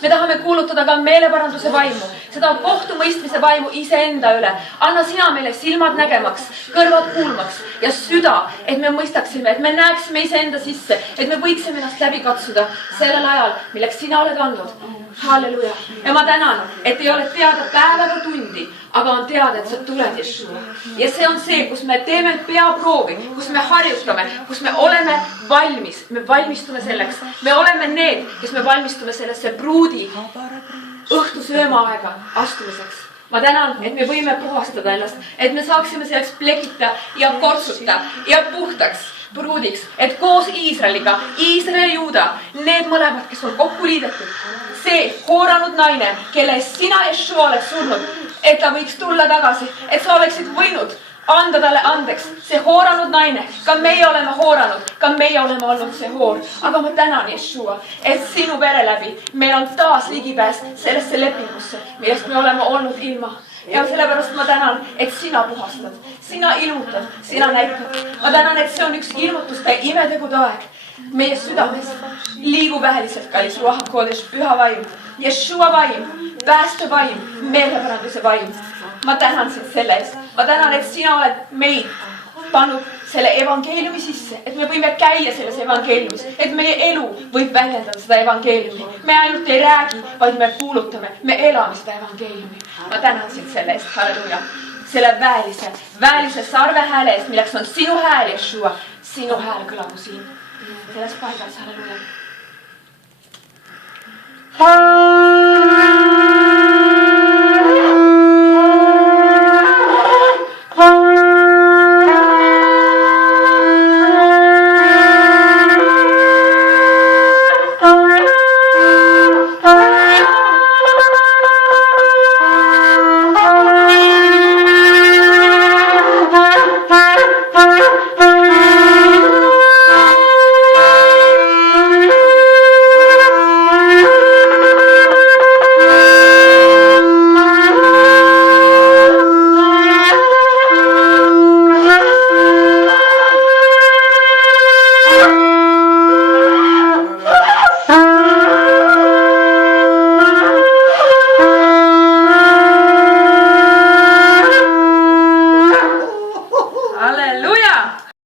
Me tahame kuulutada ka meeleparanduse vaimu, seda kohtumõistmise vaimu iseenda üle. Anna sina meile silmad nägemaks, kõrvad kuulmaks ja süda, et me mõistaksime, et me näeksime iseenda sisse, et me võiksime ennast läbi katsuda sellel ajal, milleks sina oled andnud. Halleluja. Ja ma tänan, et ei ole teada päevaga tundi, aga on teada, et sa tuled, Jeshua. Ja see on see, kus me teeme peaproovi, kus me harjutame, kus me oleme valmis. Me valmistume selleks. Me oleme need, kes me valmistume sellesse pruudi õhtusöömaaega astumiseks. Ma tänan, et me võime puhastada ennast, et me saaksime selleks plekita ja kortsuta ja puhtaks pruudiks, et koos Iisraeliga, Iisrael ja Juuda, need mõlemad, kes on kokku liidetud, see hooranud naine, kelle sina Jeshua oleks surnud, et ta võiks tulla tagasi, et sa oleksid võinud anda talle andeks, see hooranud naine, ka meie oleme hooranud, ka meie oleme olnud see hoor. Aga ma tänan, Jeshua, et sinu pere läbi meil on taas ligipääs sellesse lepingusse, millest me oleme olnud ilma. Ja sellepärast ma tänan, et sina puhastad, sina ilmutad, sina näitad. Ma tänan, et see on üks ilmutuste imetegude aeg meie südames. Liigu väheliselt, kallis Ruach HaKodesh, püha vaim, Jeshua vaim, pääste vaim, meeleparanduse vaim. Ma tänan sind selle eest. Ma tänan, et sina oled meid pannud selle evangeeliumi sisse, et me võime käia selles evangeeliumis, et meie elu võib väljendada seda evangeeliumi. Me ainult ei räägi, vaid me kuulutame, me elame seda evangeeliumi. Ma tänan sind selle eest, halleluja. Selle väelise sarve hääle eest, milleks on sinu hääl, Jeshua. Sinu hääl kõlagu siin. Selles paigas, halleluja.